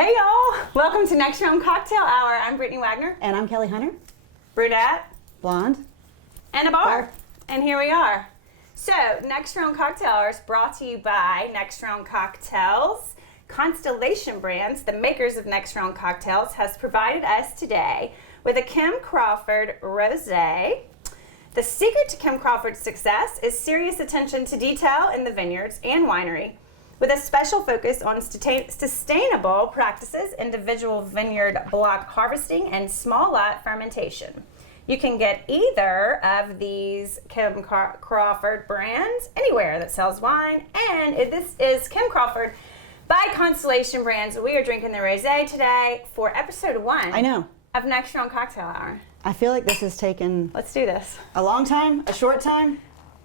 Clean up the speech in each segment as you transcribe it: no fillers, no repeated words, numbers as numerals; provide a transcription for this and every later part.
Hey y'all! Welcome to Next Round Cocktail Hour. I'm Brittany Wagner. And I'm Kelly Hunter. Brunette. Blonde. And a bar. And here we are. So, Next Round Cocktail Hour is brought to you by Next Round Cocktails. Constellation Brands, the makers of Next Round Cocktails, has provided us today with a Kim Crawford Rosé. The secret to Kim Crawford's success is serious attention to detail in the vineyards and winery, with a special focus on sustainable practices, individual vineyard block harvesting, and small lot fermentation. You can get either of these Kim Crawford brands anywhere that sells wine, and this is Kim Crawford by Constellation Brands. We are drinking the rosé today for episode 1. I know. Of Next Round Cocktail Hour. I feel like this has taken Let's do this. a long time, a short time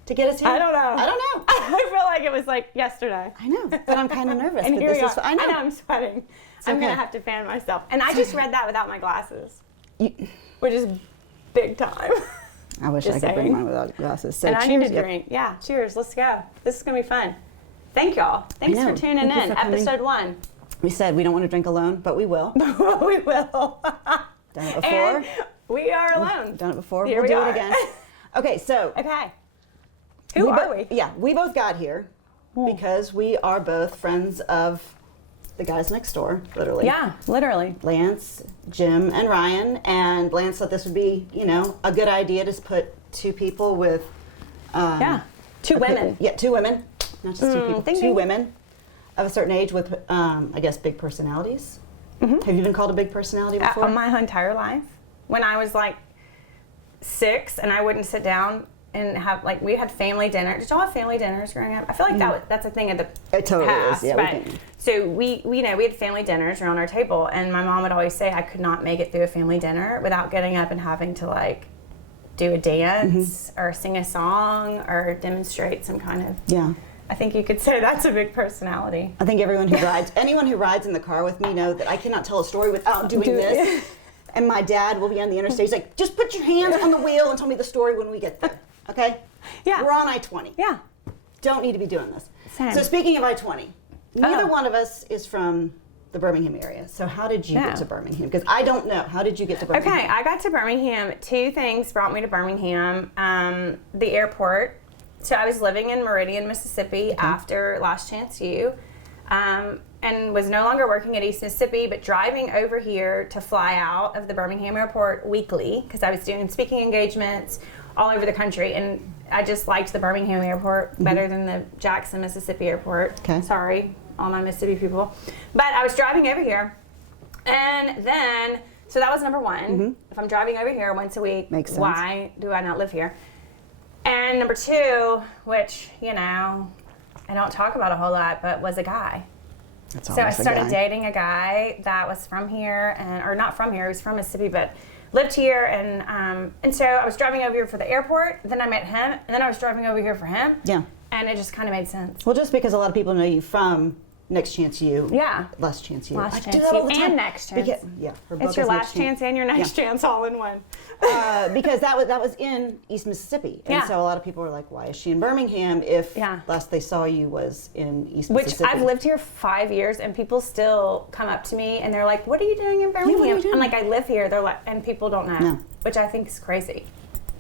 to get us here. I don't know. I I feel like it was like yesterday. I know, but I'm kind of nervous. And but here this we is are. I know. I'm sweating. I'm okay. gonna have to fan myself. And I just read that without my glasses, You, which is big time. I wish Just I could bring saying. mine without glasses. So And I cheers. need to drink. Yeah, cheers. Let's go. This is gonna be fun. Thank y'all. Thanks know. for tuning Thank you in. for coming. Episode 1. We said we don't want to drink alone, but we will. We will. Done it before. And we are alone. Done it before. Here we'll we do are. it again. Okay, so Okay. Who are we? Yeah, we both got here because we are both friends of the guys next door, literally. Yeah, literally. Lance, Jim, and Ryan. And Lance thought this would be, a good idea to put two people with... Two women. Yeah, two women. Not just two people. ding, Two ding. women of a certain age with, I guess, big personalities. Mm-hmm. Have you been called a big personality before? My entire life. When I was like 6 and I wouldn't sit down and have, like, we had family dinner. Did y'all have family dinners growing up? I feel like that's a thing of the It totally past. is. Yeah, but, so we had family dinners around our table, and my mom would always say I could not make it through a family dinner without getting up and having to, like, do a dance or sing a song or demonstrate some kind of... Yeah. I think you could say that's a big personality. I think anyone who rides in the car with me know that I cannot tell a story without doing this. And my dad will be on the interstate. He's like, just put your hands on the wheel and tell me the story when we get there. Okay? Yeah. We're on I-20. Yeah. Don't need to be doing this. Same. So speaking of I-20, neither one of us is from the Birmingham area. So how did you get to Birmingham? Because I don't know. How did you get to Birmingham? Okay, I got to Birmingham. 2 things brought me to Birmingham. The airport. So I was living in Meridian, Mississippi after Last Chance U, and was no longer working at East Mississippi, but driving over here to fly out of the Birmingham airport weekly because I was doing speaking engagements all over the country, and I just liked the Birmingham airport better than the Jackson, Mississippi airport. Okay. Sorry, all my Mississippi people. But I was driving over here, and then, so that was number 1. If I'm driving over here once a week, Makes sense. why do I not live here? And number 2, which, I don't talk about a whole lot, but was a guy. That's So I always a started guy. dating a guy that was from here, or not from here, he was from Mississippi, but lived here. And so I was driving over here for the airport, then I met him, and then I was driving over here for him. Yeah. And it just kind of made sense. Well, just because a lot of people know you from Next Chance U. Yeah. Last Chance U. Last I Chance do that all U the time. and Next Chance. Her book It's your is last chance and your next chance all in one. Because that was in East Mississippi. And Yeah. so a lot of people were like, why is she in Birmingham if last they saw you was in East Mississippi? Which I've lived here 5 years, and people still come up to me and they're like, "What are you doing in Birmingham?" what are you doing? I'm like, "I live here." They're like, and people don't know, No. which I think is crazy,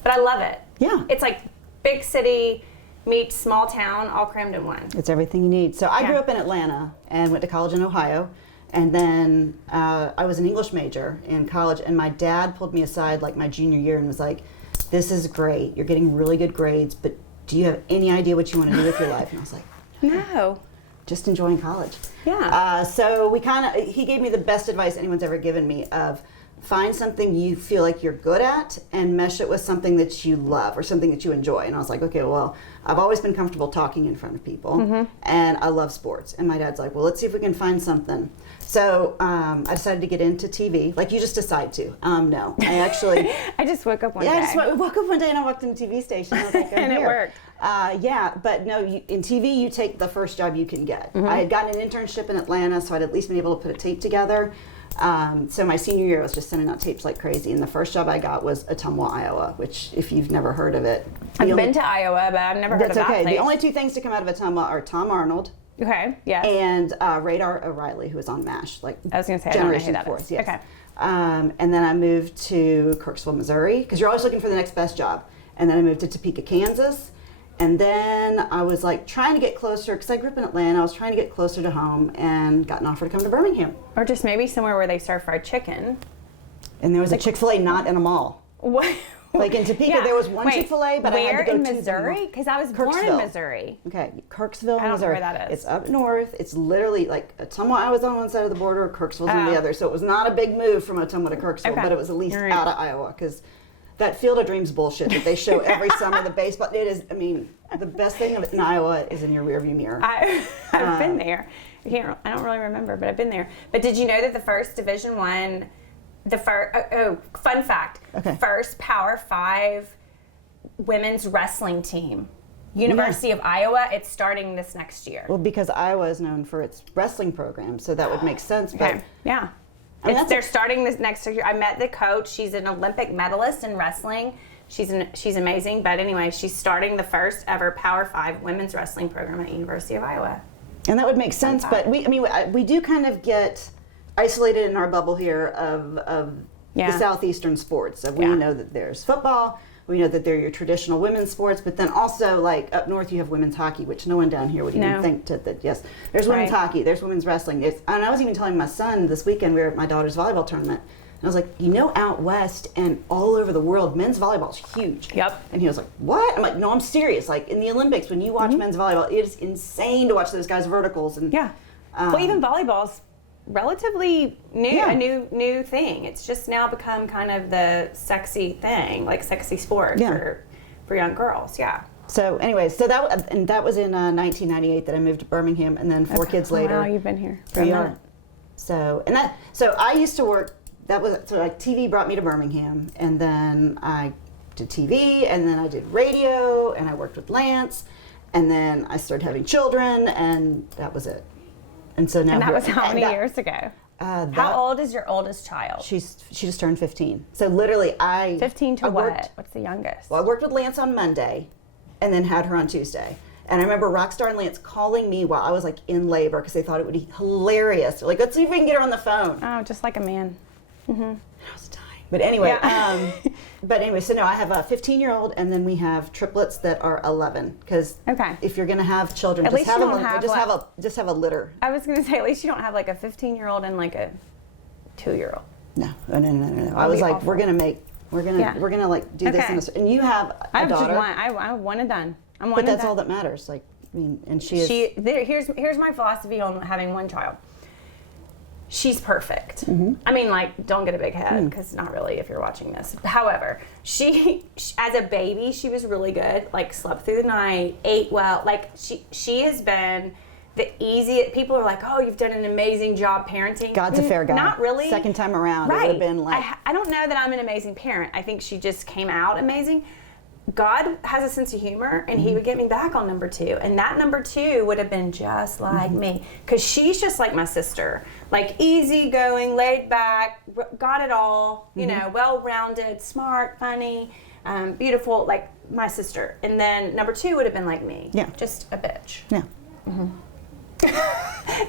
but I love it. Yeah. It's like big city meets small town, all crammed in one. It's everything you need. So I Yeah. grew up in Atlanta and went to college in Ohio. And then I was an English major in college, and my dad pulled me aside like my junior year and was like, "This is great. You're getting really good grades, but do you have any idea what you want to do with your life?" And I was like, No. "Just enjoying college." Yeah. So he gave me the best advice anyone's ever given me of find something you feel like you're good at and mesh it with something that you love or something that you enjoy. And I was like, okay, well, I've always been comfortable talking in front of people, and I love sports. And my dad's like, well, let's see if we can find something. So I decided to get into TV, like you just decide to. No, I actually... I just woke up one day. I just woke up one day and I walked in a TV station. I was like, And it worked. Yeah, but no, in TV, you take the first job you can get. I had gotten an internship in Atlanta, so I'd at least been able to put a tape together. So my senior year, I was just sending out tapes like crazy. And the first job I got was Ottumwa, Iowa, which if you've never heard of it. I've been to Iowa, but I've never heard of that place. The only two things to come out of Ottumwa are Tom Arnold Okay, yes. And Radar O'Reilly, who was on MASH, like I was going to say, I don't know who Generation that Force, is. yes. Okay. And then I moved to Kirksville, Missouri, because you're always looking for the next best job. And then I moved to Topeka, Kansas. And then I was like trying to get closer, because I grew up in Atlanta. I was trying to get closer to home and got an offer to come to Birmingham. Or just maybe somewhere where they serve fried chicken. And there was a Chick-fil-A not in a mall. What? Like in Topeka, there was one Chick-fil-A, but I had to go to where in Missouri? Because I was born in Missouri. Okay, Kirksville, I don't Missouri. know where that is. It's up north. It's literally like Ottumwa. I was on one side of the border, Kirksville's on the other. So it was not a big move from Ottumwa to Kirksville, but it was at least out of Iowa, because that Field of Dreams bullshit that they show every summer, the baseball, it is, I mean, the best thing of it in Iowa is in your rearview mirror. I've been there. I don't really remember, but I've been there. But did you know that the first Division I, fun fact, first Power 5 women's wrestling team, University of Iowa, it's starting this next year. Well, because Iowa is known for its wrestling program, so that would make sense. But yeah. They're starting this next year. I met the coach. She's an Olympic medalist in wrestling. She's amazing. But anyway, she's starting the first ever Power 5 women's wrestling program at University of Iowa. And that would make sense. But we do kind of get isolated in our bubble here of the southeastern sports. So we know that there's football. We know that they're your traditional women's sports, but then also like up north you have women's hockey, which no one down here would even think that. Yes, there's women's hockey, there's women's wrestling. And I was even telling my son this weekend, we were at my daughter's volleyball tournament, and I was like, out west and all over the world, men's volleyball is huge. Yep. And he was like, what? I'm like, no, I'm serious. Like in the Olympics, when you watch men's volleyball, it is insane to watch those guys verticals. And well, even volleyball's relatively new, a new thing. It's just now become kind of the sexy thing, like sexy sport for young girls. Yeah. So anyway, that was in 1998 that I moved to Birmingham, and then 4 kids later. Wow, you've been here. We are. So I used to work. TV brought me to Birmingham, and then I did TV, and then I did radio, and I worked with Lance, and then I started having children, and that was it. And so now. And that was how many years ago? How old is your oldest child? She just turned 15. So literally 15 to what? What's the youngest? Well, I worked with Lance on Monday and then had her on Tuesday. And I remember Rockstar and Lance calling me while I was like in labor because they thought it would be hilarious. They're like, let's see if we can get her on the phone. Oh, just like a man. Mm-hmm. I was dying. But anyway, so no, I have a 15-year-old, and then we have triplets that are 11. Because if you're going to have children, just have a litter. I was going to say, at least you don't have like a 15-year-old and like a 2-year-old. No. I was like, we're gonna like do this, and you have a daughter. I have one and done. But that's all that matters. Like, I mean, and here's my philosophy on having one child. She's perfect. Mm-hmm. I mean, like, don't get a big head, because not really if you're watching this. However, she, as a baby, she was really good. Like, slept through the night, ate well. Like, she has been the easiest. People are like, oh, you've done an amazing job parenting. God's a fair guy. Not really. Second time around, it would have been like. I don't know that I'm an amazing parent. I think she just came out amazing. God has a sense of humor, and he would get me back on number 2. And that number 2 would have been just like me. Because she's just like my sister. Like, easygoing, laid back, got it all, you know, well-rounded, smart, funny, beautiful, like my sister. And then number 2 would have been like me. Yeah. Just a bitch. Yeah. Mm-hmm.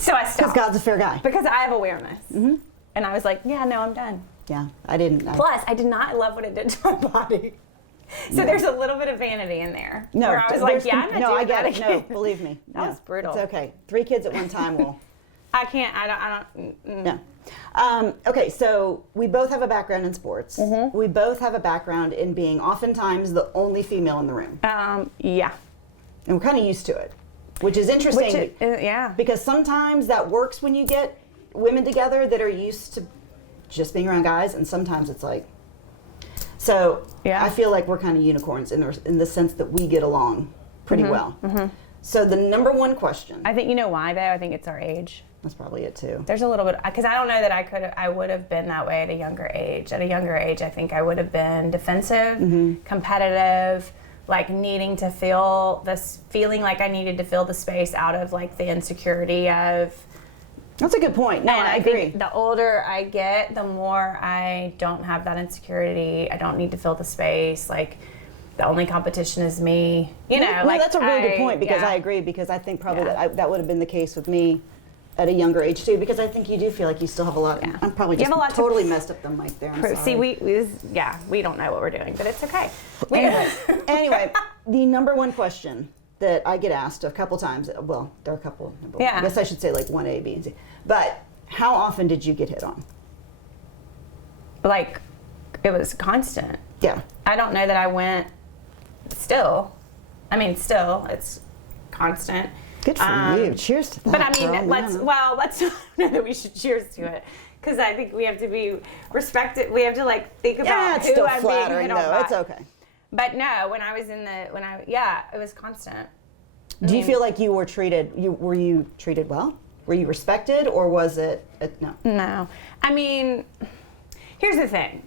So I stopped. Because God's a fair guy. Because I have awareness. Mm-hmm. And I was like, yeah, no, I'm done. Yeah, I didn't. Plus, I did not love what it did to my body. So there's a little bit of vanity in there. No, where I was like, I'm not doing that again. No, believe me. That was brutal. It's okay. 3 kids at one time will. I don't. No. Okay, so we both have a background in sports. Mm-hmm. We both have a background in being oftentimes the only female in the room. Yeah. And we're kind of used to it, which is interesting. Yeah. Because sometimes that works when you get women together that are used to just being around guys, and sometimes it's like. So I feel like we're kind of unicorns in the sense that we get along pretty well. Mm-hmm. So the number one question. I think, you know why, though? I think it's our age. That's probably it, too. There's a little bit, because I don't know that I would have been that way at a younger age. At a younger age, I think I would have been defensive, competitive, like needing to feeling like I needed to fill the space out of like the insecurity of. That's a good point. No, I agree. Think the older I get, the more I don't have that insecurity. I don't need to fill the space. Like, the only competition is me. You know, well, like that's a really good point because yeah. I agree because I think probably Yeah. that would have been the case with me at a younger age too because I think you do feel like you still have a lot. Yeah. I'm probably You just have a lot totally messed up the mic there. I'm sorry. See, we don't know what we're doing, but it's okay. Anyway, the number one question that I get asked a couple times, well, there are a couple. Yeah. I guess I should say like 1A, B, and C. But how often did you get hit on? Like, it was constant. Yeah. I don't know that I went still. I mean, still, it's constant. Good for you. Cheers to that. But I mean, girl. let's not know that we should cheers to it. Because I think we have to be respected. We have to like think about Yeah, it's who still I'm flattering being hit on though. by. It's okay. But no, when I was it was constant. Do you feel like you were treated? Were you treated well? Were you respected, or was it no? No. I mean, here's the thing.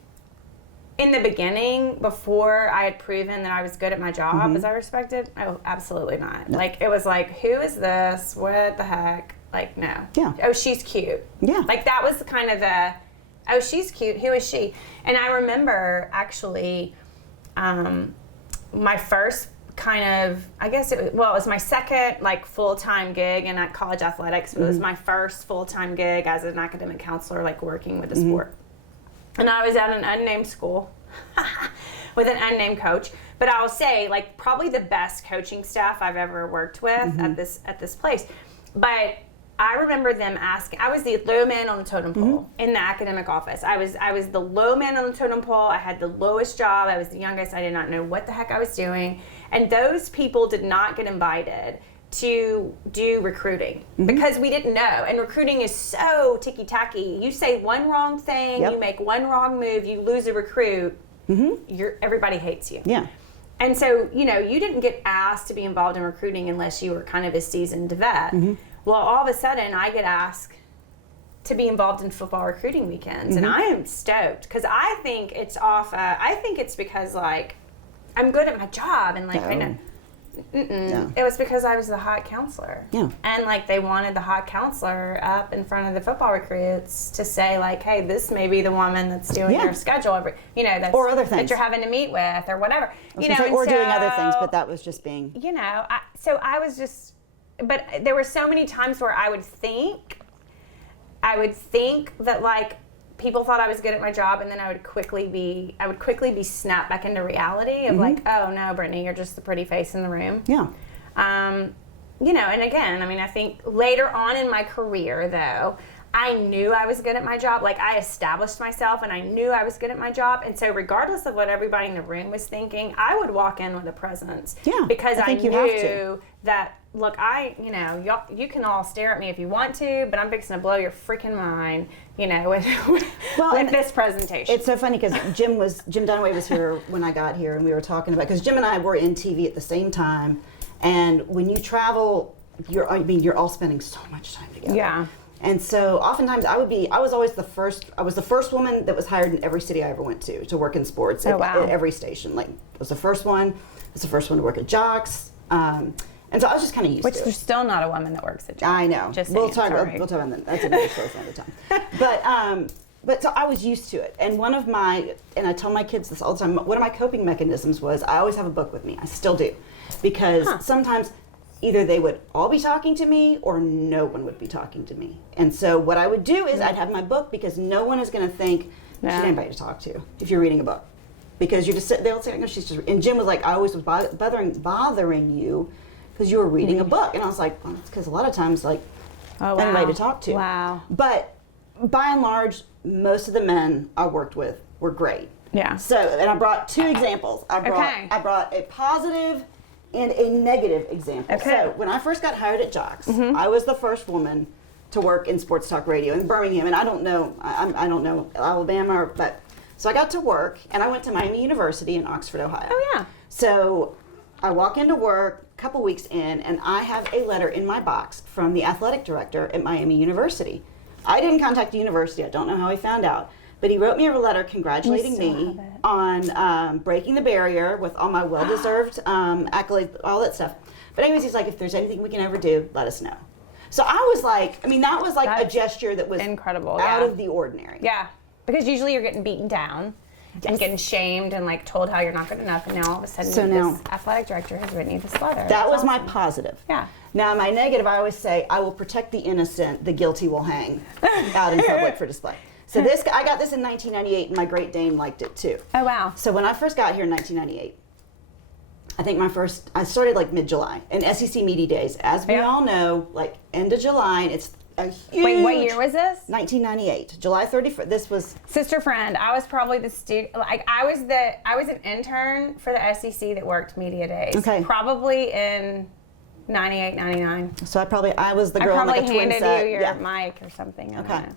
In the beginning, before I had proven that I was good at my job, was I respected? Oh, absolutely not. No. Like, it was like, who is this? What the heck? Like, no. Yeah. Oh, she's cute. Yeah. Like, that was kind of the, oh, she's cute. Who is she? And I remember, actually, my first kind of, I guess it was my second like full-time gig in college athletics, but it was my first full-time gig as an academic counselor, like working with the sport. And I was at an unnamed school with an unnamed coach, but I'll say like probably the best coaching staff I've ever worked with at this place. But I remember them asking, I was the low man on the totem pole in the academic office. I was the low man on the totem pole. I had the lowest job. I was the youngest. I did not know what the heck I was doing. And those people did not get invited to do recruiting because we didn't know. And recruiting is so ticky-tacky. You say one wrong thing, you make one wrong move, you lose a recruit, everybody hates you. Yeah. And so, you didn't get asked to be involved in recruiting unless you were kind of a seasoned vet. Well, all of a sudden, I get asked to be involved in football recruiting weekends, and I am stoked because I think it's I think it's because like I'm good at my job, and like I know. No. It was because I was the hot counselor. Yeah. And like they wanted the hot counselor up in front of the football recruits to say like, hey, this may be the woman that's doing your schedule that's or other things that you're having to meet with or whatever. Or doing other things, but that was just being but there were so many times where I would think that like people thought I was good at my job, and then I would quickly be snapped back into reality of like, oh no, Brittany, you're just the pretty face in the room. Yeah. And again, I mean, I think later on in my career though, I knew I was good at my job. Like I established myself and I knew I was good at my job. And so regardless of what everybody in the room was thinking, I would walk in with a presence. Yeah. Because I think you have to. knew that, look, y'all, you can all stare at me if you want to, but I'm fixing to blow your freaking mind, with this presentation. It's so funny because Jim Dunaway was here when I got here, and we were talking about, because Jim and I were in TV at the same time, and when you travel, you're all spending so much time together. Yeah. And so oftentimes I was the first woman that was hired in every city I ever went to work in sports at every station. Like, I was the first one. I was the first one to work at Jocks. And so I was just kind of used to it. Which there's still not a woman that works at Jocks. I know. We'll talk about that. That's another story for another time. But so I was used to it. And I tell my kids this all the time, one of my coping mechanisms was I always have a book with me. I still do. Because sometimes either they would all be talking to me or no one would be talking to me. And so what I would do is I'd have my book because no one is going to think she's anybody to talk to if you're reading a book. Because you're just they'll say, no, she's just, and Jim was like, I always was bothering you because you were reading a book. And I was like, well, it's because a lot of times, like, anybody to talk to. Wow. But by and large, most of the men I worked with were great. Yeah. So, and I brought two examples. I brought a positive and a negative example. Okay. So when I first got hired at Jocks, I was the first woman to work in sports talk radio in Birmingham, and I don't know Alabama, but so I got to work, and I went to Miami University in Oxford, Ohio. Oh yeah. So I walk into work a couple weeks in, and I have a letter in my box from the athletic director at Miami University. I didn't contact the university. I don't know how he found out. But he wrote me a letter congratulating me on breaking the barrier with all my well-deserved accolades, all that stuff. But anyways, he's like, if there's anything we can ever do, let us know. So I was like, that was like a gesture that was incredible, out of the ordinary. Yeah, because usually you're getting beaten down. and getting shamed and like told how you're not good enough, and now all of a sudden this athletic director has written you this letter. That was my positive. Yeah. Now my negative, I always say, I will protect the innocent, the guilty will hang out in public for display. So I got this in 1998, and my Great Dane liked it too. Oh wow. So when I first got here in 1998, I think I started like mid-July, and SEC Media Days, as we all know, like end of July, and it's a huge... Wait, what year was this? 1998, July 31st. This was... Sister friend, I was probably the student, like I was an intern for the SEC that worked Media Days. Okay. Probably in 98, 99. So I was the girl on like a twin set. I probably handed you your mic or something. I don't know.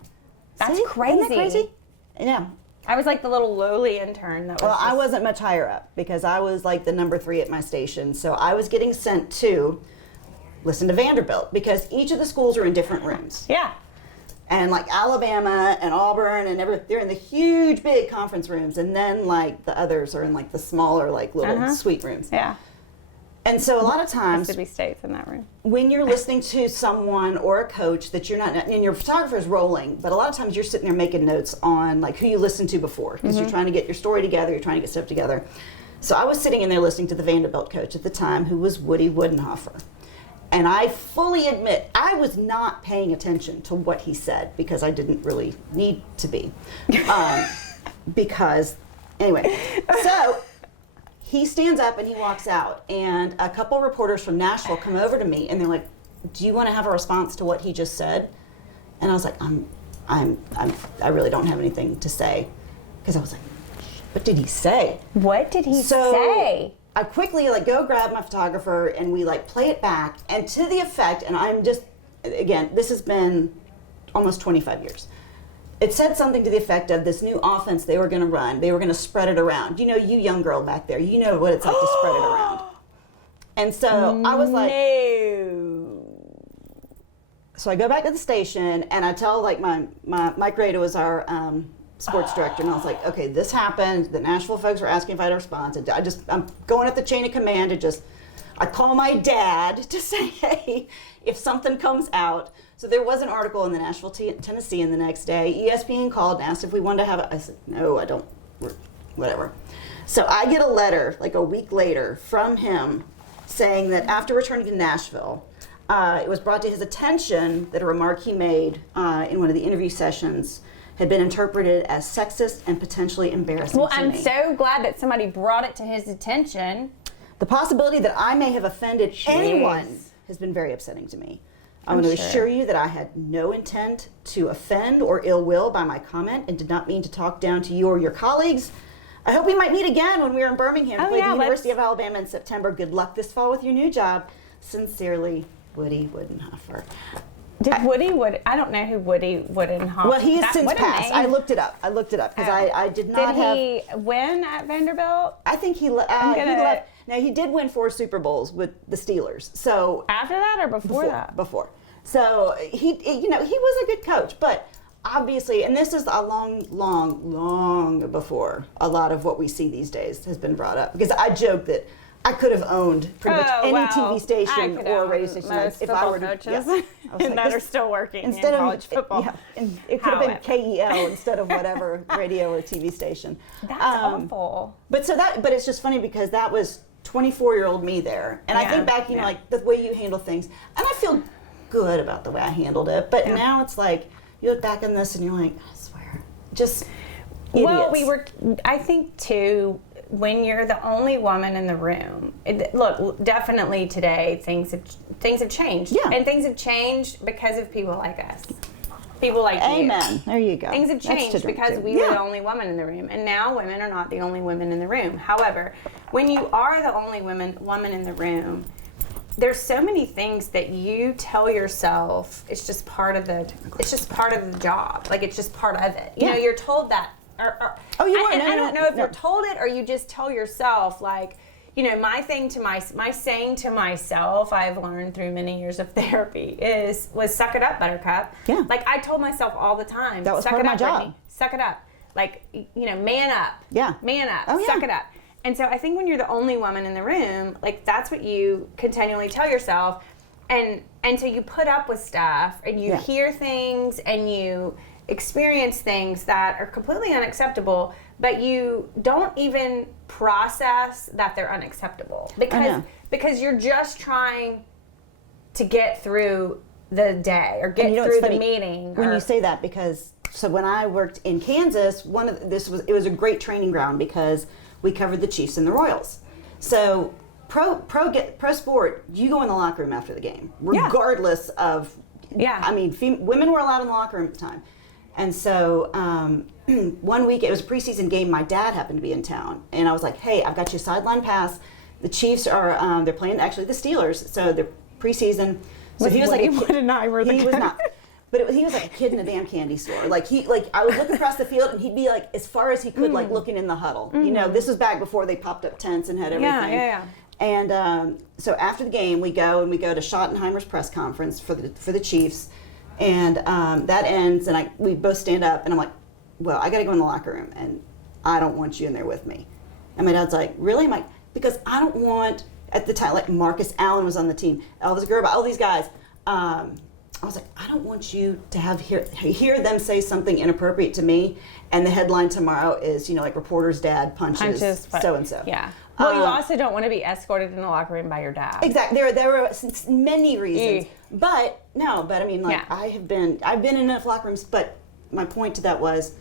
That's crazy. Isn't that crazy? Yeah. I was like the little lowly intern that was. Well, I wasn't much higher up because I was like the number 3 at my station. So I was getting sent to listen to Vanderbilt because each of the schools are in different rooms. Yeah. And like Alabama and Auburn and they're in the huge big conference rooms, and then like the others are in like the smaller like little suite rooms. Yeah. And so a lot of times, Mississippi State's in that room. When you're listening to someone or a coach that you're not, and your photographer's rolling, but a lot of times you're sitting there making notes on like who you listened to before, because you're trying to get your story together, you're trying to get stuff together. So I was sitting in there listening to the Vanderbilt coach at the time, who was Woody Woodenhofer. And I fully admit, I was not paying attention to what he said because I didn't really need to be. Anyway, so he stands up and he walks out, and a couple reporters from Nashville come over to me and they're like, "Do you want to have a response to what he just said?" And I was like, I really don't have anything to say, because I was like, what did he say? What did he say? I quickly like go grab my photographer and we like play it back, and to the effect, and I'm just, again, this has been almost 25 years. It said something to the effect of this new offense they were going to run. They were going to spread it around. You know, you young girl back there, you know what it's like to spread it around. And so I was like, no. So I go back to the station and I tell like my Mike Rado was our sports director, and I was like, okay, this happened. The Nashville folks were asking if I had a response. I'm going at the chain of command and I call my dad to say, hey, if something comes out. So there was an article in the Nashville Tennessean the next day. ESPN called and asked if we wanted to have it. I said, no, I don't, whatever. So I get a letter like a week later from him saying that after returning to Nashville, it was brought to his attention that a remark he made in one of the interview sessions had been interpreted as sexist and potentially embarrassing to me. I'm so glad that somebody brought it to his attention. The possibility that I may have offended anyone has been very upsetting to me. I want to assure you that I had no intent to offend or ill will by my comment and did not mean to talk down to you or your colleagues. I hope we might meet again when we are in Birmingham to play the University of Alabama in September. Good luck this fall with your new job. Sincerely, Woody Woodenhofer. I don't know who Woody Woodenhofer. Well, he has since passed. I looked it up because I did not have. Did he win at Vanderbilt? I think he left. Now, he did win 4 Super Bowls with the Steelers. So after that or before that? Before. So he was a good coach, but obviously, and this is a long before a lot of what we see these days has been brought up. Because I joke that I could have owned pretty much any TV station or radio station if I were coaches that are still working instead in college football. Yeah, and it could have been KEL instead of whatever radio or TV station. That's awful. But it's just funny because that was 24-year-old me there, and I think back, like the way you handle things, and I feel good about the way I handled it. But now it's like you look back on this and you're like, I swear, just idiots. Well, I think too, when you're the only woman in the room, look, definitely today things have changed. Yeah. And things have changed because of people like us. People like you. Amen. There you go. Things have changed because we were the only woman in the room, and now women are not the only women in the room. However, when you are the only woman in the room, there's so many things that you tell yourself it's just part of the job. Like it's just part of it. You know, you're told that. I don't know if you're told it or you just tell yourself, like, you know, my saying to myself, I've learned through many years of therapy was suck it up, Buttercup. Yeah. Like I told myself all the time. That was suck part it of my up, job. Brittany. Suck it up. Like, you know, man up. Yeah. Man up. Oh, yeah. Suck it up. And so I think when you're the only woman in the room, like that's what you continually tell yourself. And so you put up with stuff and you hear things and you experience things that are completely unacceptable, but you don't even process that they're unacceptable because you're just trying to get through the day or get through the meeting. When you say that, because so when I worked in Kansas, it was a great training ground because we covered the Chiefs and the Royals. So pro sport, you go in the locker room after the game, regardless of. Yeah. I mean, women were allowed in the locker room at the time. And so one week, it was a preseason game. My dad happened to be in town. And I was like, hey, I've got you a sideline pass. The Chiefs are, they're playing actually the Steelers. So they're preseason. So he was like, Wood and I were the he was not. But he was like a kid in a damn candy store. Like I would look across the field and he'd be like as far as he could, like looking in the huddle. You know, this was back before they popped up tents and had everything. Yeah. And so after the game, we go to Schottenheimer's press conference for the Chiefs, and that ends, and we both stand up, and I'm like, well, I got to go in the locker room, and I don't want you in there with me. And my dad's like, really? I'm like, because I don't want, at the time, like Marcus Allen was on the team, Elvis Gerba, all these guys. I was like, I don't want you to hear them say something inappropriate to me, and the headline tomorrow is, like reporter's dad punches so and so. Yeah. Well, you also don't want to be escorted in the locker room by your dad. Exactly. There were many reasons, but I mean, like I've been in enough locker rooms. But my point to that was,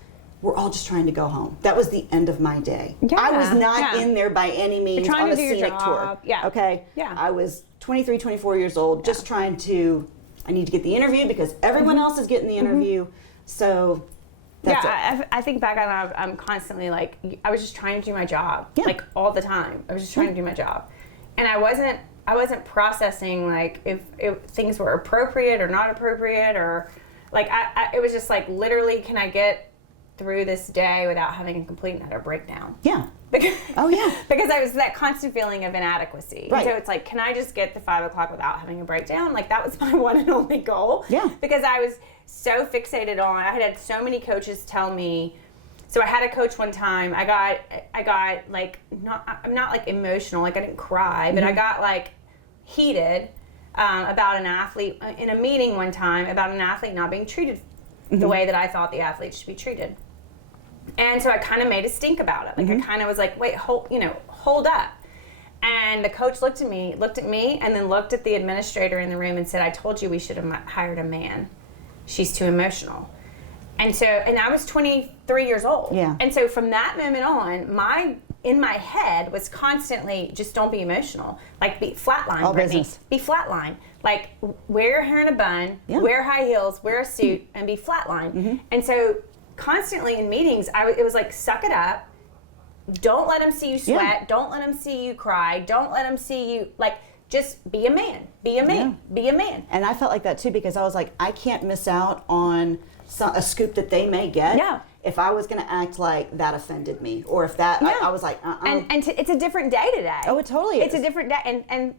we're all just trying to go home. That was the end of my day. Yeah. I was not in there by any means on a scenic tour. Yeah. Okay. Yeah. I was 23, 24 years old, just trying to. I need to get the interview because everyone else is getting the interview. So. I think back on it, I'm constantly like, I was just trying to do my job, like all the time. I was just trying to do my job, and I wasn't processing like if things were appropriate or not appropriate, or like it was just like literally, can I get through this day without having a complete and utter breakdown? Yeah. Because I was that constant feeling of inadequacy. Right. So it's like, can I just get the 5 o'clock without having a breakdown? Like that was my one and only goal. Yeah. Because I was so fixated on, I had so many coaches tell me, so I had a coach one time, I got like, I'm not like emotional, like I didn't cry, but I got like heated about an athlete in a meeting one time about an athlete not being treated the way that I thought the athlete should be treated. And so I kind of made a stink about it. Like I kind of was like, wait, hold up. And the coach looked at me, and then looked at the administrator in the room and said, I told you we should have hired a man. She's too emotional. And I was 23 years old. Yeah. And so from that moment on, in my head was constantly, just don't be emotional. Like be flatline, all Brittany. Business. Be flatline. Like wear your hair in a bun, wear high heels, wear a suit, and be flatline. And so constantly in meetings, it was like, suck it up. Don't let them see you sweat. Yeah. Don't let them see you cry. Don't let them see you, like, just be a man. Be a man. Yeah. Be a man. And I felt like that too because I was like, I can't miss out on a scoop that they may get. Yeah. If I was going to act like that offended me, or if that, I was like, And it's a different day today. Oh, it totally is. It's a different day, and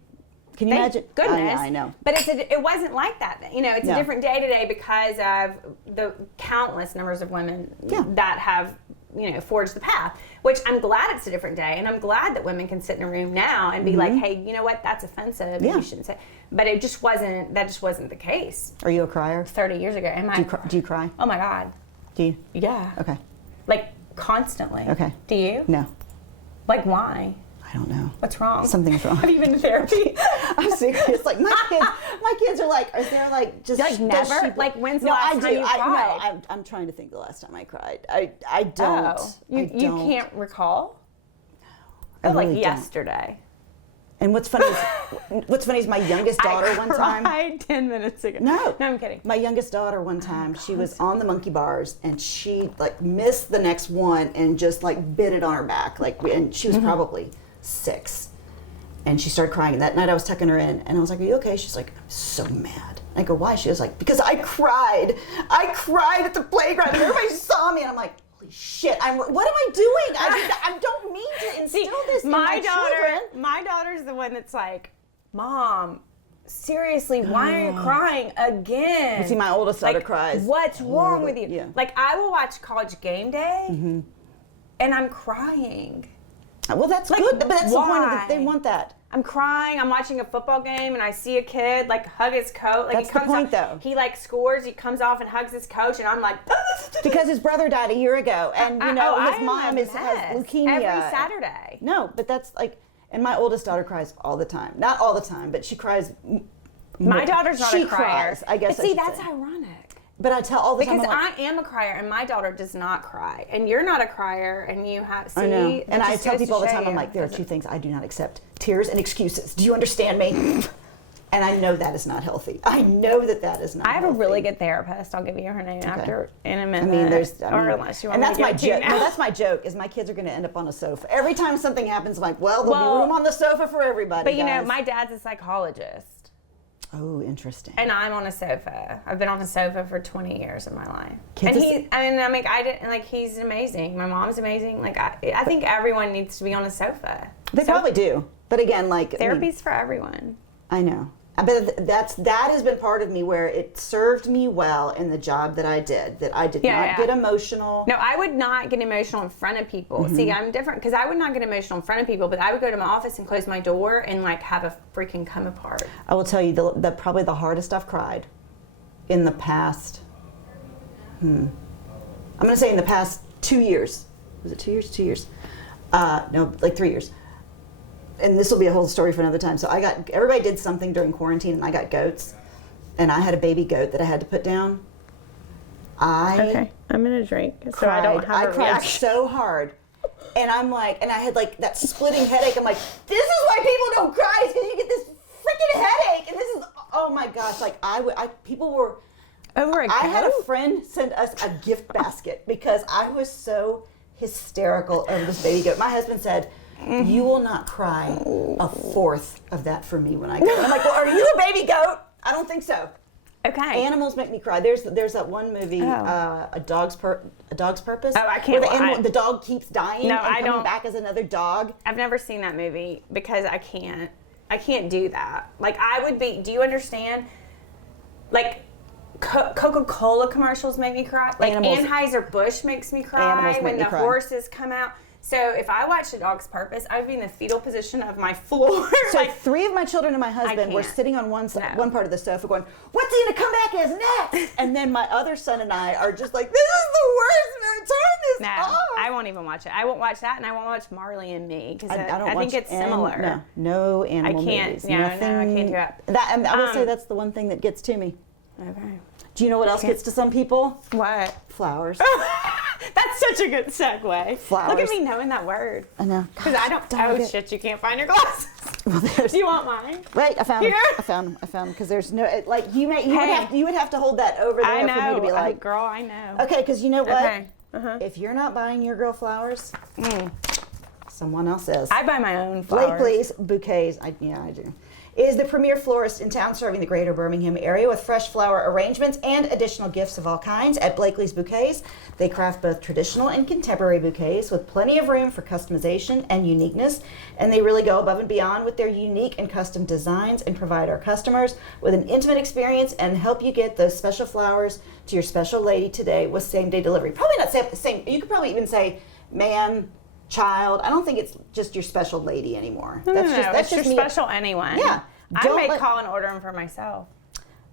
can you imagine? Goodness, I know. But it wasn't like that. It's a different day today because of the countless numbers of women that have forged the path. Which I'm glad it's a different day, and I'm glad that women can sit in a room now and be like, hey, you know what? That's offensive. Yeah. You shouldn't say. But it just wasn't. That just wasn't the case. Are you a crier? 30 years ago, am I? Do you cry? Oh my God. Do you? Yeah. Okay. Like constantly. Okay. Do you? No. Like why? I don't know. What's wrong? Something's wrong. Have you been to therapy? I'm serious. Like my kids are like, is there like just like never? Like when's the last time you cried? No, I'm trying to think the last time I cried. I don't. Oh, you can't recall? No. I really like yesterday. And what's funny is my youngest daughter one time. I cried 10 minutes ago. No, I'm kidding. My youngest daughter one time, she was on the monkey bars and she like missed the next one and just like bit it on her back. And she was probably 6. And she started crying. And that night I was tucking her in and I was like, are you okay? She's like, I'm so mad. And I go, why? She was like, because I cried. I cried at the playground and everybody saw me and I'm like, holy shit, what am I doing? I don't mean to instill this in my children. My daughter's the one that's like, Mom, seriously, why are you crying again? You see, my oldest daughter cries. What's wrong with you? Yeah. Like, I will watch College Game Day and I'm crying. Well, that's good, but that's the point of they want that. I'm crying. I'm watching a football game, and I see a kid like hug his coach. Like That's he comes the point, off, though. He like scores. He comes off and hugs his coach, and I'm like, because his brother died a year ago, and his mom has leukemia every Saturday. No, but that's like, and my oldest daughter cries all the time. Not all the time, but she cries. My daughter's not a crier. Cries, I guess. But see, that's ironic. But I tell all the time. Because I am a crier, and my daughter does not cry. And you're not a crier, and you have. See, I know. And I tell people all the time, I'm you. like, there are two things I do not accept: tears and excuses. Do you understand me? And I know that is not healthy. I know that is not. I have healthy. a really good therapist. I'll give you her name after in a minute. Unless you want and that's me to my give it to you joke. now. No, that's my joke. Is my kids are going to end up on a sofa every time something happens. I'm like, well, there'll be room on the sofa for everybody. But you know, guys. my dad's a psychologist. Oh, interesting. And I'm on a sofa. I've been on a sofa for 20 years of my life. Kids he's amazing. My mom's amazing. Like, I think everyone needs to be on a sofa. They probably do. But again, like therapy's for everyone. I know. But that has been part of me where it served me well in the job that I did. That I did not get emotional. No, I would not get emotional in front of people. Mm-hmm. See, I'm different because I would not get emotional in front of people, but I would go to my office and close my door and like have a freaking come apart. I will tell you the probably the hardest I've cried in the past. I'm going to say in the past 2 years. Was it 2 years? 2 years. No, like 3 years. And this will be a whole story for another time. So everybody did something during quarantine, and I got goats, and I had a baby goat that I had to put down. Okay, I'm gonna drink so I don't have a cried reaction. so hard, and I'm like, and I had like that splitting headache. I'm like, this is why people don't cry, is because you get this freaking headache, and this is, oh my gosh, like people were over a goat? I had a friend send us a gift basket because I was so hysterical over this baby goat. My husband said, you will not cry a fourth of that for me when I go. I'm like, well, are you a baby goat? I don't think so. Okay. Animals make me cry. There's that one movie, A Dog's Purpose. Oh, I can't. Where the dog keeps dying and I coming don't. back as another dog. I've never seen that movie because I can't. I can't do that. Like I would be. Do you understand? Like Coca-Cola commercials make me cry. Like Anheuser-Busch makes me cry when the horses come out. So if I watched A Dog's Purpose, I would be in the fetal position of my floor. So like, 3 of my children and my husband were sitting on one part of the sofa going, what's he going to come back as next? And then my other son and I are just like, this is the worst. Turn this off. I won't even watch it. I won't watch that, and I won't watch Marley and Me because I think it's similar. No animal movies. No, I can't do it. I will say that's the one thing that gets to me. Okay. Do you know what else gets to some people? What? Flowers. That's such a good segue. Flowers. Look at me knowing that word. I know. Because I don't. Oh shit! You can't find your glasses. Well, do you want mine? Wait, I found them. I found them because there's no you would have to hold that over there for me to be like, girl, I know. Okay, because you know what? Okay. If you're not buying your girl flowers, someone else is. I buy my own flowers. Blakelee's Bouquets. I do. Is the premier florist in town, serving the greater Birmingham area with fresh flower arrangements and additional gifts of all kinds. At Blakelee's Bouquets, they craft both traditional and contemporary bouquets with plenty of room for customization and uniqueness, and they really go above and beyond with their unique and custom designs and provide our customers with an intimate experience and help you get those special flowers to your special lady today with same-day delivery. Probably not same. You could probably even say man, child. I don't think it's just your special lady anymore. That's just your special anyone. Yeah. I may call and order them for myself.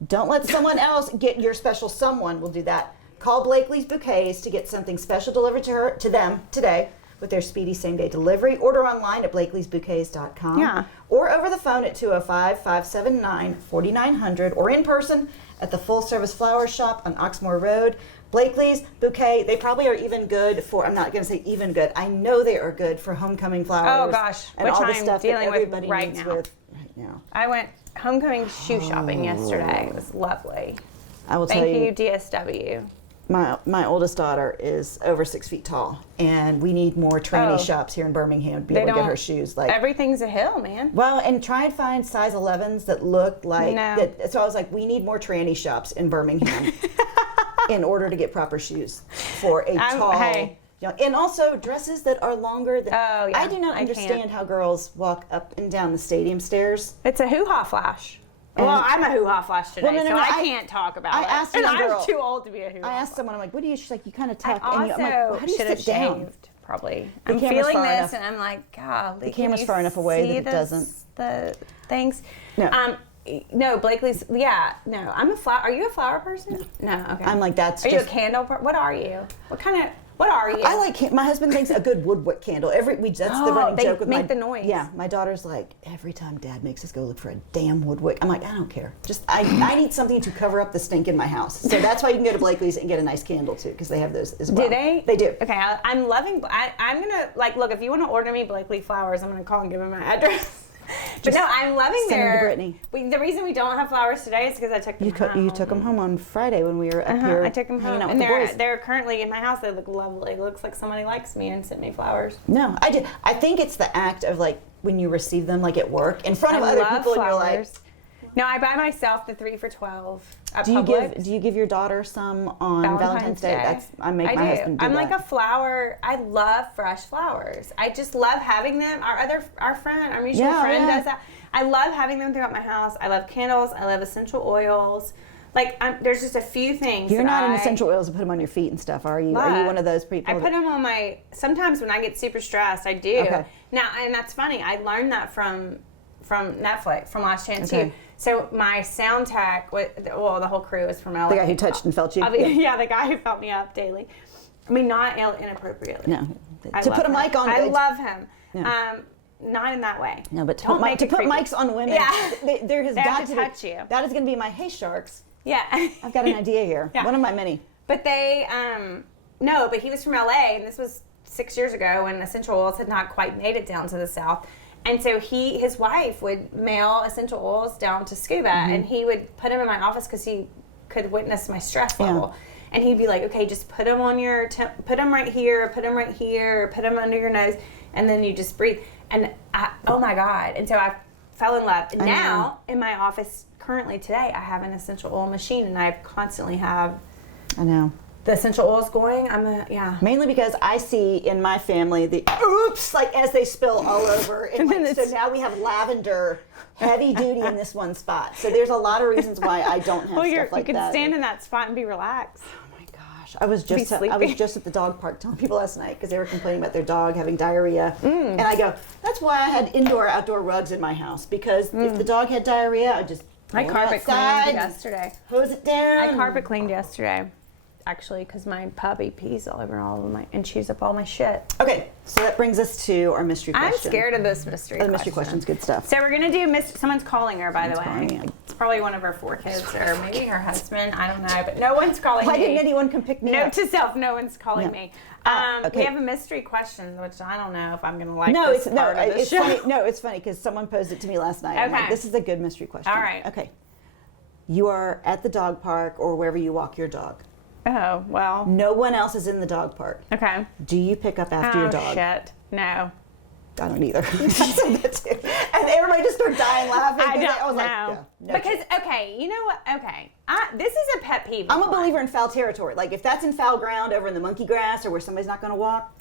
Don't let someone else get your special someone. Will do that. Call Blakelee's Bouquets to get something special delivered to them today with their speedy same-day delivery. Order online at blakeleysbouquets.com. Yeah. Or over the phone at 205-579-4900 or in person at the full-service flower shop on Oxmoor Road. Blakelee's Bouquet, they probably are even good for, I'm not going to say even good, I know they are good for homecoming flowers. Oh gosh, and which all the I'm stuff dealing that everybody with right needs now. right now. I went homecoming shoe shopping yesterday. It was lovely. I will tell you. Thank you, DSW. My oldest daughter is over 6 feet tall, and we need more tranny shops here in Birmingham to be able to get her shoes. Like everything's a hill, man. Well, and try and find size 11s that look like that. So I was like, we need more tranny shops in Birmingham in order to get proper shoes for a tall. And also dresses that are longer. I do not understand how girls walk up and down the stadium stairs. It's a hoo-ha flash. Well, I'm a hoo-ha flash today, so I can't talk about it. Asked a girl, I'm too old to be a hoo-ha. I asked someone, I'm like, what do you? She's like, you kind of tuck. I also and I'm like, well, how do you sit down? probably. I'm camera's feeling far this, enough. and I'm like, golly. The camera's far enough away that it doesn't. The things. No. No, Blakelee's. Yeah, no. I'm a flower. Are you a flower person? No. Okay. I'm like, that's Are you a just. candle? What are you? What are you? I like. My husband makes a good woodwick candle. That's the running they joke with make the noise. Yeah, my daughter's like, every time Dad makes us go look for a damn woodwick, I'm like, I don't care. Just I need something to cover up the stink in my house. So that's why you can go to Blakelee's and get a nice candle too, because they have those as well. Do they? They do. Okay, I'm loving. I'm gonna look. If you want to order me Blakelee flowers, I'm gonna call and give them my address. But no, I'm loving send them to Brittany. The reason we don't have flowers today is because I took them home. You took them home on Friday when we were up here. I took them home, hanging out and with the boys. they're currently in my house. They look lovely. It looks like somebody likes me and sent me flowers. No, I did. I think it's the act of like when you receive them like at work in front of other people, and you're like. No, I buy myself the 3 for $12 at Do Publix. you give your daughter some on Valentine's Day? I make my husband do I'm that. like a flower. I love fresh flowers. I just love having them. Our mutual friend does that. I love having them throughout my house. I love candles. I love essential oils. Like there's just a few things. You're not in essential oils to put them on your feet and stuff, are you? Love. Are you one of those people? I put them on sometimes when I get super stressed, I do. Okay. Now, and that's funny. I learned that from Netflix, from Last Chance Okay. U. So my sound tech, the whole crew is from LA. The guy who touched and felt you? Yeah, the guy who felt me up daily. I mean, not inappropriately. No. To put a mic on. I love him. Yeah. Not in that way. No, but to Don't put mics on women, there has They got have to touch you. That is going to be my Hey Sharks. Yeah. I've got an idea here. Yeah. One of my many. But they, no, but he was from LA, and this was 6 years ago when essential oils had not quite made it down to the South. And so his wife would mail essential oils down to Scuba, and he would put them in my office because he could witness my stress level. And he'd be like, okay, just put them on put them right here, put them right here, put them under your nose, and then you just breathe. And oh my God. And so I fell in love. And now in my office currently today, I have an essential oil machine, and I constantly have I know. the essential oils going. Mainly because I see in my family like as they spill all over. And so now we have lavender heavy duty in this one spot. So there's a lot of reasons why I don't have stuff like that. You can stand in that spot and be relaxed. Oh my gosh. I was just at the dog park telling people last night because they were complaining about their dog having diarrhea. And I go, that's why I had outdoor rugs in my house, because if the dog had diarrhea, I just I carpet cleaned yesterday. Hose it down. I carpet cleaned yesterday, actually, because my puppy pees all over and chews up all my shit. Okay, so that brings us to our mystery question. I'm scared of this mystery question. The mystery question's good stuff. So we're gonna do someone's calling her, by the way. Calling, yeah. It's probably one of her 4 kids, or maybe her husband. I don't know, but no one's calling me. Why didn't anyone come pick me up? Note to self: no one's calling me. Okay. We have a mystery question, which I don't know if I'm gonna like. No, this part of the show. funny. No, it's funny because someone posed it to me last night. I'm like, Okay. this is a good mystery question. All right. Okay. You are at the dog park or wherever you walk your dog. Oh well. No one else is in the dog park. Okay. Do you pick up after your dog? Oh shit! No. I don't either. I said that too. And everybody just started dying laughing. I don't was know. like, no because, okay, you know what? Okay. This is a pet peeve. I'm a believer in foul territory. Like, if that's in foul ground over in the monkey grass or where somebody's not going to walk,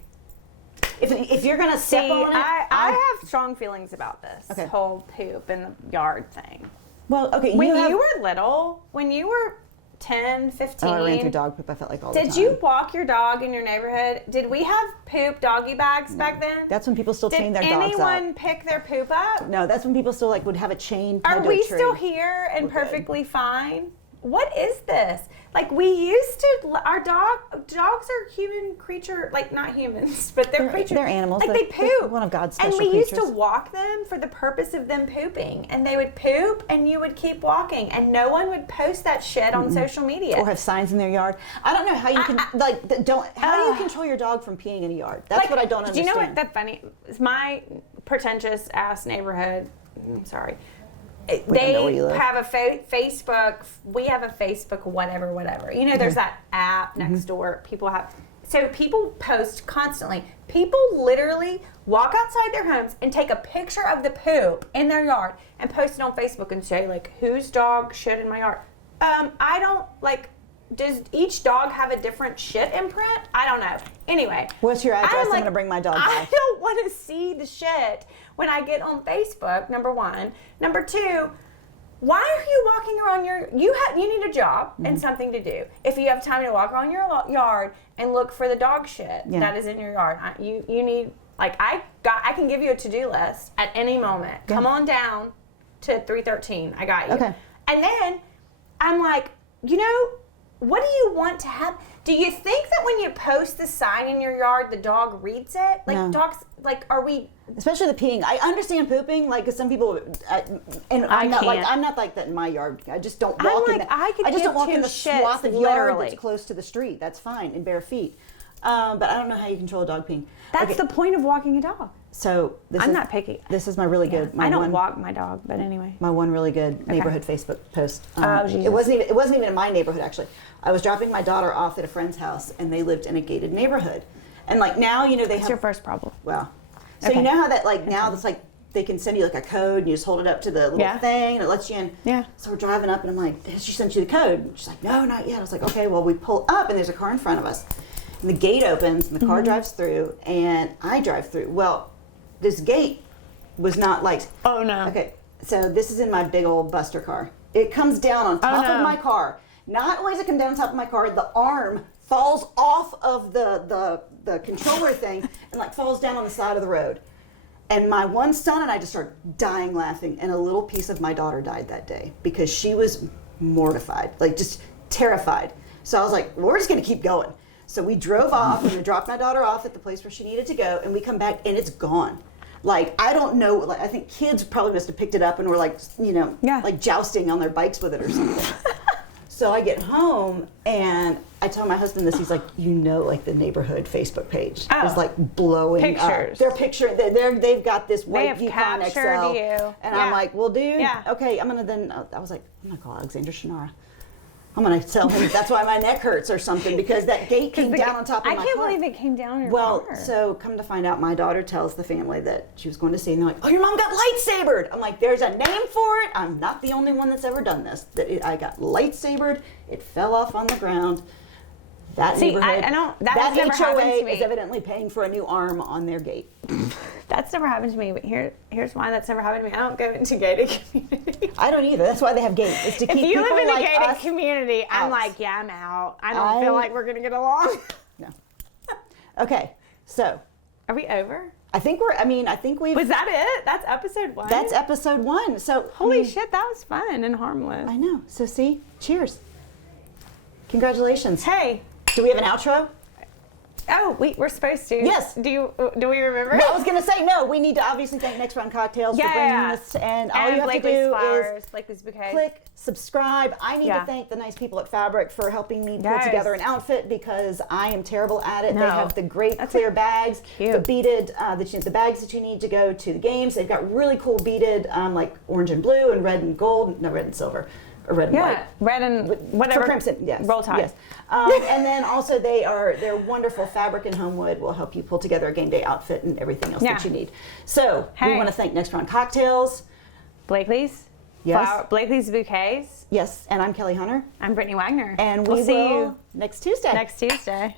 if you're going to step on it. I have strong feelings about this whole poop in the yard thing. Well, okay. When you were little, when you were 10, 15. Oh, I ran through dog poop, I felt like all the time. Did you walk your dog in your neighborhood? Did we have poop doggy bags back then? That's when people still chain their dogs up. Did anyone pick their poop up? No, that's when people still would have a chain tied to a Are we tree. still here and perfectly fine? What is this? Like, we used to, dogs are human creature, like, not humans, but they're creatures. They're animals. Like, they poop. They're one of God's special creatures. And we used creatures. to walk them for the purpose of them pooping. And they would poop, and you would keep walking. And no one would post that shit on social media. Or have signs in their yard. I don't know how you can, how do you control your dog from peeing in a yard? That's what I don't understand. Do you know what, that's funny? It's my pretentious ass neighborhood. I'm sorry. They have a Facebook. We have a Facebook, whatever. You know, there's that app next door. People post constantly. People literally walk outside their homes and take a picture of the poop in their yard and post it on Facebook and say, like, whose dog shit in my yard? I don't, like, does each dog have a different shit imprint? I don't know. Anyway. What's your address? I'm going to bring my dog by. I don't want to see the shit when I get on Facebook, number one. Number two, why are you walking around you need a job and something to do. If you have time to walk around your yard and look for the dog shit that is in your yard, you need, like, I can give you a to-do list at any moment. Yeah. Come on down to 313. I got you. Okay. And then I'm like, what do you want to have? Do you think that when you post the sign in your yard, the dog reads it? Like, no. Dogs, like, are we... Especially the peeing. I understand pooping, like, because some people... I'm not like that in my yard. I just don't walk in I just don't walk in the swath of yard that's close to the street. That's fine, in bare feet. But I don't know how you control a dog peeing. That's the point of walking a dog. So I'm not picky. This is my really good. I don't walk my dog, but anyway. My one really good neighborhood Facebook post. Jesus. It wasn't even in my neighborhood, actually. I was dropping my daughter off at a friend's house, and they lived in a gated neighborhood. And like now, they have. That's your first problem. Well, so you know how that now it's like they can send you like a code, and you just hold it up to the little thing, and it lets you in. Yeah. So we're driving up, and I'm like, "Has she sent you the code?" And she's like, "No, not yet." I was like, "Okay." Well, we pull up, and there's a car in front of us, and the gate opens, and the car drives through, and I drive through. Well, this gate was not like... Oh, no. Okay, so this is in my big old Buster car. It comes down on top of my car. Not only does it come down on top of my car, the arm falls off of the controller thing and like falls down on the side of the road. And my one son and I just started dying laughing, and a little piece of my daughter died that day because she was mortified, like just terrified. So I was like, well, we're just going to keep going. So we drove off and we dropped my daughter off at the place where she needed to go, and we come back and it's gone. Like, I don't know, like, I think kids probably must have picked it up and were like, like jousting on their bikes with it or something. So I get home and I tell my husband this. He's like, like the neighborhood Facebook page is like blowing pictures. Their picture, they've got this white Yukon XL. You. And I'm like, well, dude, okay, I'm going to then, I was like, I'm going to call Alexander Shannara. I'm going to tell him that's why my neck hurts or something, because that gate came down on top of my car. I can't believe it came down on your car. Well, so come to find out, my daughter tells the family that she was going to see, and they're like, oh, your mom got lightsabered. I'm like, there's a name for it. I'm not the only one that's ever done this. I got lightsabered. It fell off on the ground. That neighborhood, that HOA is evidently paying for a new arm on their gate. That's never happened to me, but here's why that's never happened to me. I don't go into gated communities. I don't either. That's why they have gates. It's to keep people like us. If you live in a gated community, I'm like, yeah, I'm out. I don't feel like we're going to get along. No. Okay, so. Are we over? I think we've... Was that it? That's episode 1? That's episode 1. So holy shit, that was fun and harmless. I know. So see, cheers. Congratulations. Hey. Do we have an outro? Oh, we're supposed to. Yes. Do we remember? No, I was going to say, no, we need to obviously thank Next Round Cocktails for bringing this. And all you have to do is Blakelee's Bouquets. Click, subscribe. I need to thank the nice people at Fabric for helping me pull together an outfit, because I am terrible at it. No. They have the great clear bags, the beaded, the bags that you need to go to the games. They've got really cool beaded, like orange and blue and red and gold, no, red and silver. Or red and white. Red and whatever. For crimson, yes. Roll Tide. Yes. And then also they're wonderful. Fabric and Homewood will help you pull together a game day outfit and everything else that you need. So we want to thank Next Round Cocktails. Blakelee's. Yes. Blakelee's Bouquets. Yes. And I'm Kelly Hunter. I'm Brittany Wagner. And we'll see you next Tuesday. Next Tuesday.